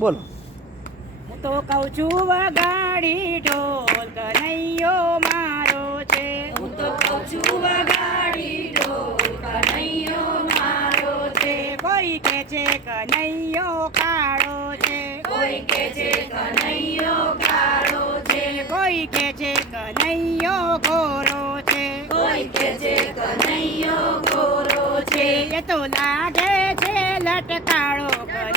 બોલો. હું તો કહું છું વગાડી ઢોલ કનૈયો મારો છે. હું તો કહું છું વગાડી ઢોલ કનૈયો મારો છે. કોઈ કે છે કનૈયો કાળો છે. કોઈ કે છે કનૈયો કાળો છે. કોઈ કે છે કનૈયો ગોરો છે. કોઈ કે છે કનૈયો ગોરો છે. એ તો લાગે છે લટકાળો કનૈયો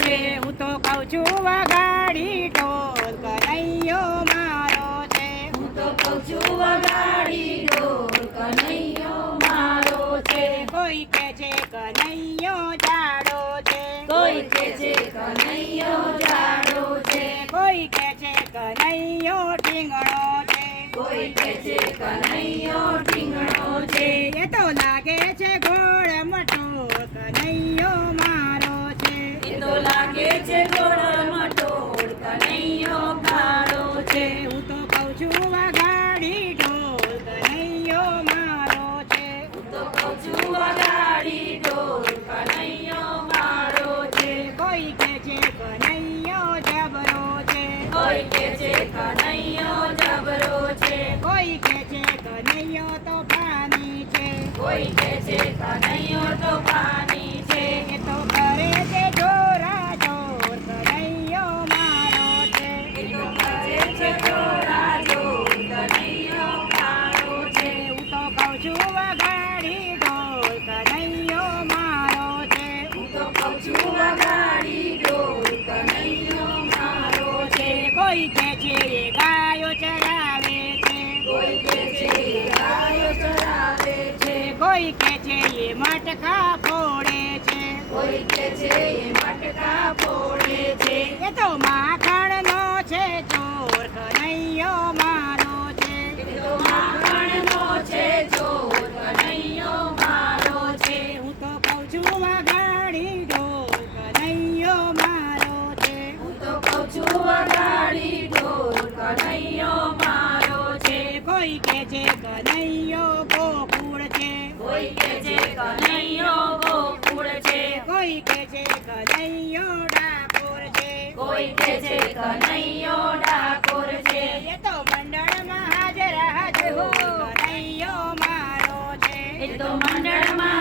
છે હું તો કહું છું વગાડી ઢોલ કનૈયો મારો છે. હું તો કહું છું વગાડી ઢોલ કનૈયો મારો છે. કોઈ કે છે કનૈયો જાડો છે. કોઈ કે છે કનૈયો જાડો છે. કોઈ કે છે કનૈયો ઢીંગણો છે. કોઈ કે છે કનૈયો છે કોઈ કે છે એ ગાયો ચરાવે છે. કોઈ કે છે એ ગાયો ચરાવે છે. કોઈ કે છે એ મટકા ફોડે છે. કોઈ કે છે એ મટકા ફોડે છે. એ તો માખણનો છે ચોર કનૈયો મારો છે. એ તો માખણનો છે ચોર કનૈયો મારો છે. હું તો કહું છું ઢોલ કોઈ કે છે કનૈયો ડાકોર છે. કોઈ કે છે કનૈયો ડાકોર છે. એ તો મંડળમાં હાજર હાજર હો કનૈયો મારો છે. એ તો મંડળમાં